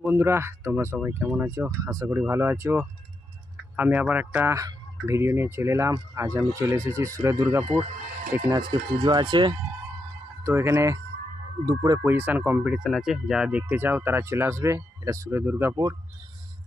বন্ধুরা, তোমরা সবাই কেমন আছো? আশা করি ভালো আছো। আমি আবার একটা ভিডিও নিয়ে চলে এলাম। আজ আমি চলে এসেছি সুরে দুর্গাপুর। এখানে আজকে পুজো আছে। তো এখানে দুপুরে পজিশান কম্পিটিশান আছে। যারা দেখতে চাও তারা চলে আসবে। এটা সুরে দুর্গাপুর।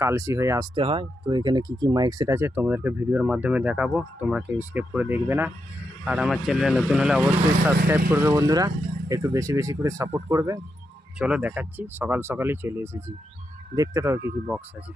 কালসি হয়ে আসতে হয়। তো এখানে কি কি মাইক সেট আছে তোমাদেরকে ভিডিওর মাধ্যমে দেখাবো। তোমরা কেউ স্কেপ করে দেখবে না। আর আমার চ্যানেলে নতুন হলে অবশ্যই সাবস্ক্রাইব করবে বন্ধুরা। একটু বেশি বেশি করে সাপোর্ট করবে। চলো দেখাচ্ছি সকাল সকালই চলে এসেছি। দেখতে থাকো কি কি বক্স আছে।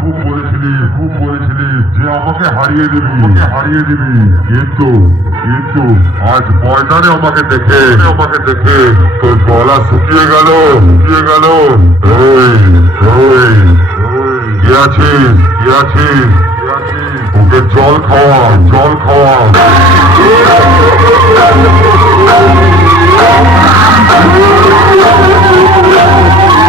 খুব বলেছিলি খুব বলেছিলি যে আমাকে হারিয়ে দিবি আমাকে হারিয়ে দিবি কিন্তু কিন্তু আজ ময়দানে আমাকে দেখে আমাকে দেখে তোর গলা শুকিয়ে গেল শুকিয়ে গেল ওই ওই কে আছিস জল খাওয়া জল খাওয়া Thank you.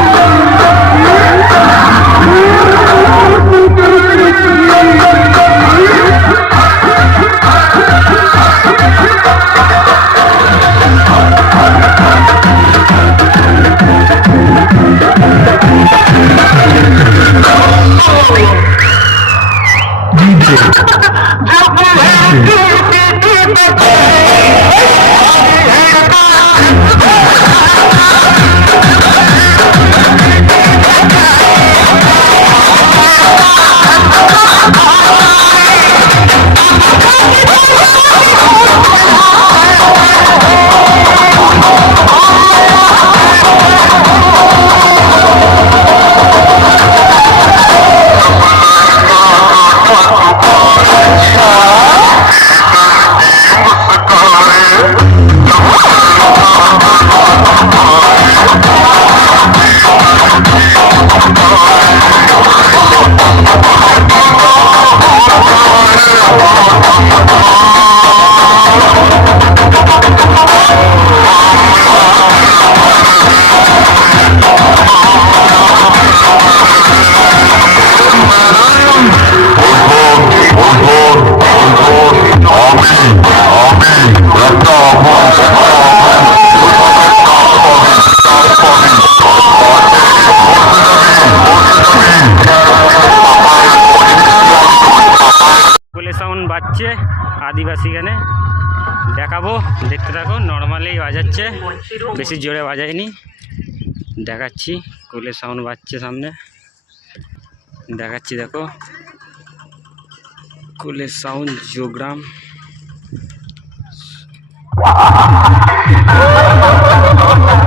সাউন্ড বাজছে আদিবাসী গানে দেখাবো, দেখতে থাকো নর্মালি বাজাচ্ছে। বেশি জোরে বাজায়নি। দেখাচ্ছি, কোলে সাউন্ড বাজছে সামনে। দেখাচ্ছি, দেখো। কোলে সাউন্ড যোগ্রাম Without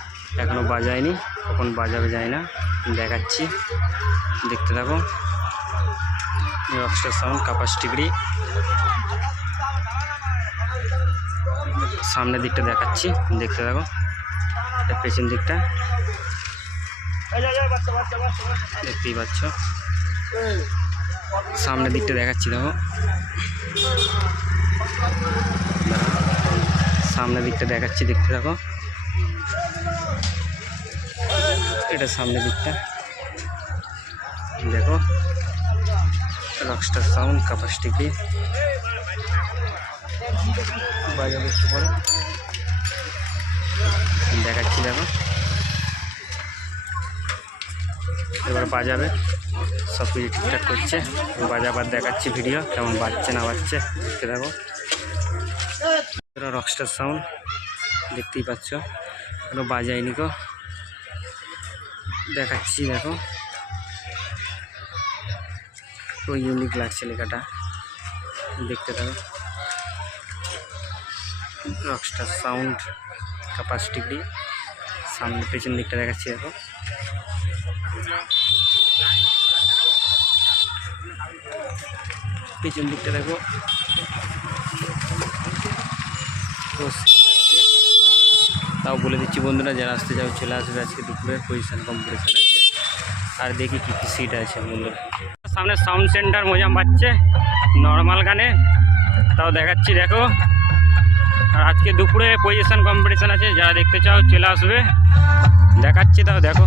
এখনও বাজায়নি, কখন বাজাবে যায় না। দেখাচ্ছি, দেখতে থাকো। রক্সটার সাউন্ড কাপাস ডিগ্রি সামনের দিকটা দেখাচ্ছি, দেখতে থাকো। পেছন দিকটা। দেখতেই পাচ্ছ। সামনের দিকটা দেখাচ্ছি, দেখো। সামনের দিকটা দেখাচ্ছি, দেখতে থাকো। এটা সামনের দিকটা। দেখো রকস্টার সাউন্ড ক্যাপাসিটি বাজাবে একটু পরে। দেখাচ্ছি, দেখো। এবার বাজাবে। সব কিছু ঠিকঠাক করছে। বাজাবার দেখাচ্ছি ভিডিও কেমন বাজছে, না বাজছে দেখো রকস্টার সাউন্ড দেখতেই পাচ্ছ। কোনো বাজায়নি গো। দেখাচ্ছি, দেখো। খুব ইউনিক লাগছে লেখাটা। দেখতে থাকো। রকস্টার সাউন্ড ক্যাপাসিটি সামনে পেছন দিকটা দেখাচ্ছি, দেখো। পেছন দিকটা দেখো। তাও বলে দিচ্ছি বন্ধুরা, যারা আসতে যাও চলে আসবে আজকে দুপুরে পজিশন কম্পিটিশন আছে। আর দেখি কী কী সিট আছে বন্ধুরা। সামনে সাউন্ড সেন্টার মজা পাচ্ছে নর্মাল গানে। তাও দেখাচ্ছি, দেখো। আর আজকে দুপুরে পজিশন কম্পিটিশন আছে, যারা দেখতে চাও চলে আসবে। দেখাচ্ছি তাও, দেখো।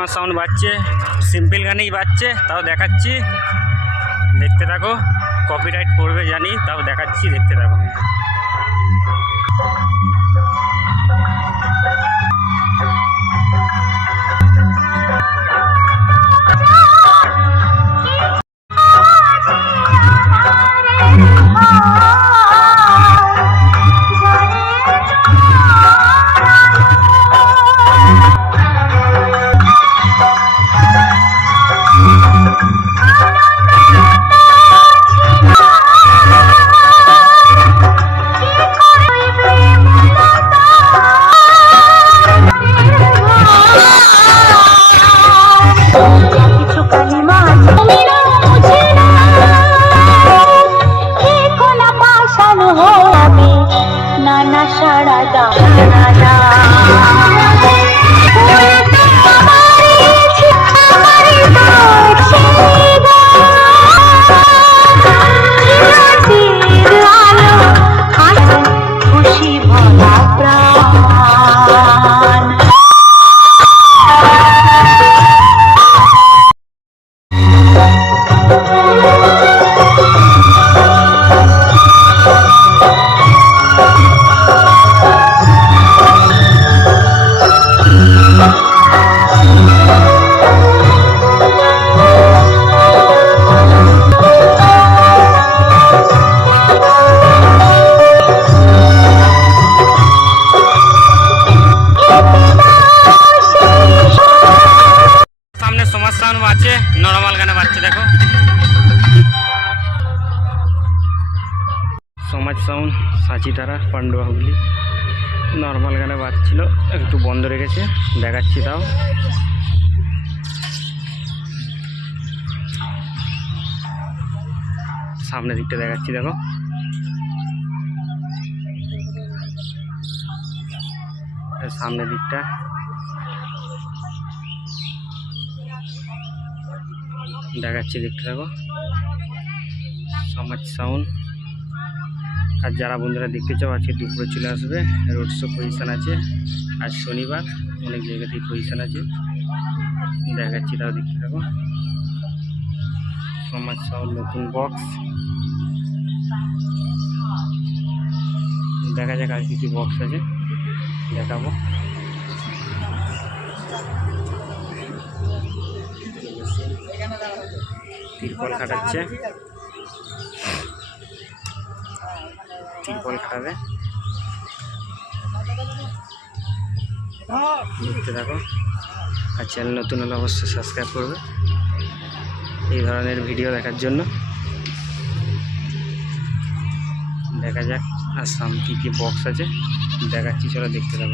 সিনেমার সাউন্ড বাজছে, সিম্পল গানেই বাজছে, তাও দেখাচ্ছি। দেখতে থাকো কপিরাইট পড়বে জানি, তাও দেখাচ্ছি, দেখতে থাকো। Oh নানা সারা দা না সাঁচিতারা পান্ডুয়া হুগলি। নর্মাল গানে বাজছিল, একটু বন্ধ রেখেছে, দেখাচ্ছি তাও। সামনের দিকটা দেখাচ্ছি, দেখো। সামনের দিকটা। দেখাচ্ছি দেখতে থাকো সমাজ সাউন্ড আর যারা বন্ধুরা দেখতে চাও, আজকে দুপুরে চলে আসবে। রোড শো পজিশান আছে। আজ শনিবার, অনেক জায়গাতেই পজিশান আছে। দেখাচ্ছি তাও দেখতে থাকো। সমাজ সাউন্ড নতুন বক্স দেখা যাক আর কি কি বক্স আছে। দেখাবো। তিরপল খাটাচ্ছে। তিরপল খাবে? দেখতে থাকো। আর চ্যানেল নতুন হলে অবশ্যই সাবস্ক্রাইব করবে। এই ধরনের ভিডিও দেখার জন্য। দেখা যাক, আর সামনে কী কী বক্স আছে। দেখাচ্ছি, চলো দেখতে থাকো।